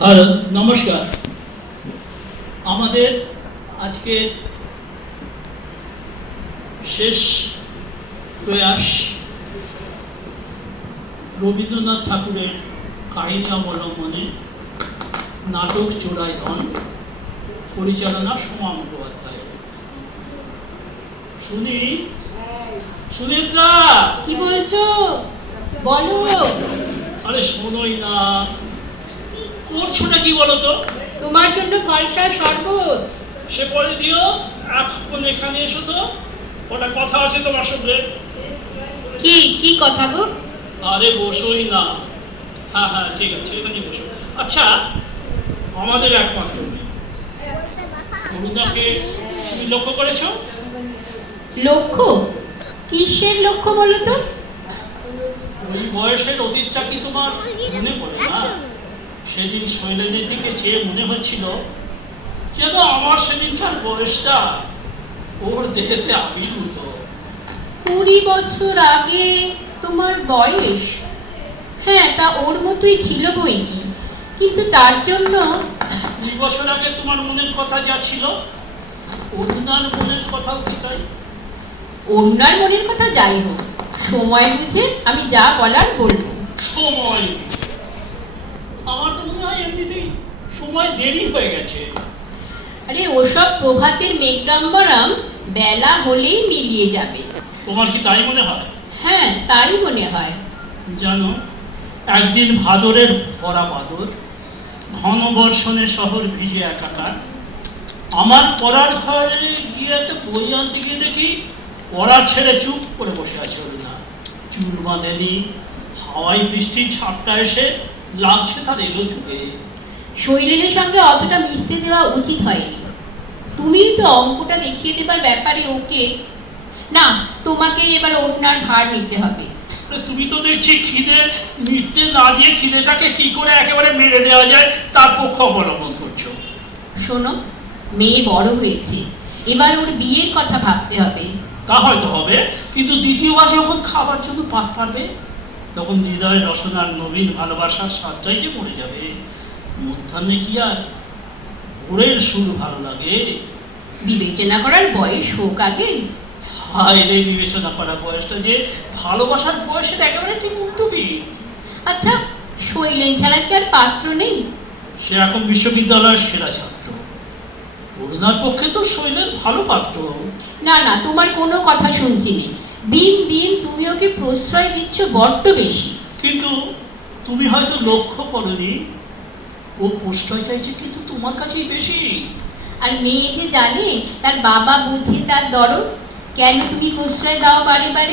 Hello, নমস্কার। আমাদের আজকের শেষ প্রয়াস রবীন্দ্রনাথ ঠাকুরের কাহিনী অবলম্বনে নাটক চোরাই ধন, পরিচালনা সোমা মুখোপাধ্যায়। সুনেত্রা, কি বলছো? বলো। আরে শোনোই না, করছোটা কি বলো তো? তোমার জন্য ফলসার শরবত। সে পরে দিও, এখন এখানে এসো তো, ওটা কথা আছে তোমার সঙ্গে। কি কি কথা গো? আরে বসোই না। হ্যাঁ হ্যাঁ, ঠিক আছে, এখানে বসো। আচ্ছা, আমাদের একমাত্র মেয়ে অরুণাকে তুমি লক্ষ্য করেছো? লক্ষ্য? কিসের লক্ষ্য বলো তো? ওই বয়সের অতীতটা কি তোমার মনে পড়ে না? সেদিন শৈলেনের দিকে চেয়ে মনে হচ্ছিল যেন আমার সেদিনকার বয়সটা ওর দেহেতে আবির্ভূত। 20 বছর আগে তোমার বয়স? হ্যাঁ, তা ওর মতোই ছিল বই কি, কিন্তু তার জন্য 2 বছর আগে তোমার মনের কথা যা ছিল, অরুণার মনের কথাও কি তাই? অরুণার মনের কথা যাই হোক, সময় বুঝে আমি যা বলার বলবো। সময়? আমার তো মনে হয় এমনিতেই সময় দেরি হয়ে গেছে। আরে ওসব প্রভাতের মেঘডম্বরম বেলা হলেই মিলিয়ে যাবে। তোমার কি তাই মনে হয়? হ্যাঁ, তাই মনে হয়। জানো, একদিন ভাদরের ভরা বাদর, ঘন বর্ষণে শহর ভিজে একাকার। আমার পড়ার ঘরে গিয়ে একটা বই আনতে গিয়ে দেখি পড়া ছেড়ে চুপ করে বসে আছে অরুণা। চুল বাঁধেনি, হাওয়াই বৃষ্টির ছাপটা এসে লাগছে তার এলো যুগে। শৈলেনের সঙ্গে অতটা মিশতে দেওয়া উচিত হয়নি। তুমিই তো অঙ্কটা দেখিয়ে দেবার ব্যাপারে ওকে। না, তোমাকে এবার অরুণার ভার নিতে হবে। তুমি তো দেখছি খিদে মিটতে না দিয়ে খিদেটাকে কি করে একেবারে মেরে দেওয়া যায় তার পক্ষ অবলম্বন করছো। শোনো, মেয়ে বড় হয়েছে, এবার ওর বিয়ের কথা ভাবতে হবে। তা হয়তো হবে, কিন্তু দ্বিতীয়বার যখন খাবার জন্য পাত পারবে, তখন হৃদয় রসনার নবীন ভালোবাসার স্বাদটাই যে মরে যাবে। মধ্যাহ্নে কি আর ভোরের সুর ভালো লাগে? বিবেচনা করার বয়স হোক আগে। হায় রে, বিবেচনা করার বয়সটা যে ভালোবাসার বয়সের একেবারে ঠিক উল্টোবি। আচ্ছা, শৈলেন ছাড়া কি আর পাত্র নেই? সে এখন বিশ্ববিদ্যালয়ের সেরা ছাত্র। অরুণার পক্ষে তো শৈলের ভালো পাত্র। না না, তোমার কোনো কথা শুনছি নে। দিন দিন তুমি ওকে প্রশ্রয় দিচ্ছ বড্ড বেশি। কিন্তু তুমি হয়তো লক্ষ্য করনি, ও প্রশ্রয় চাইছে কিন্তু তোমার কাছেই বেশি। আর মেয়ে যে জানে তার বাবা বুঝে তার দরদ, কেন তুমি প্রশ্রয় দাও বারে বারে?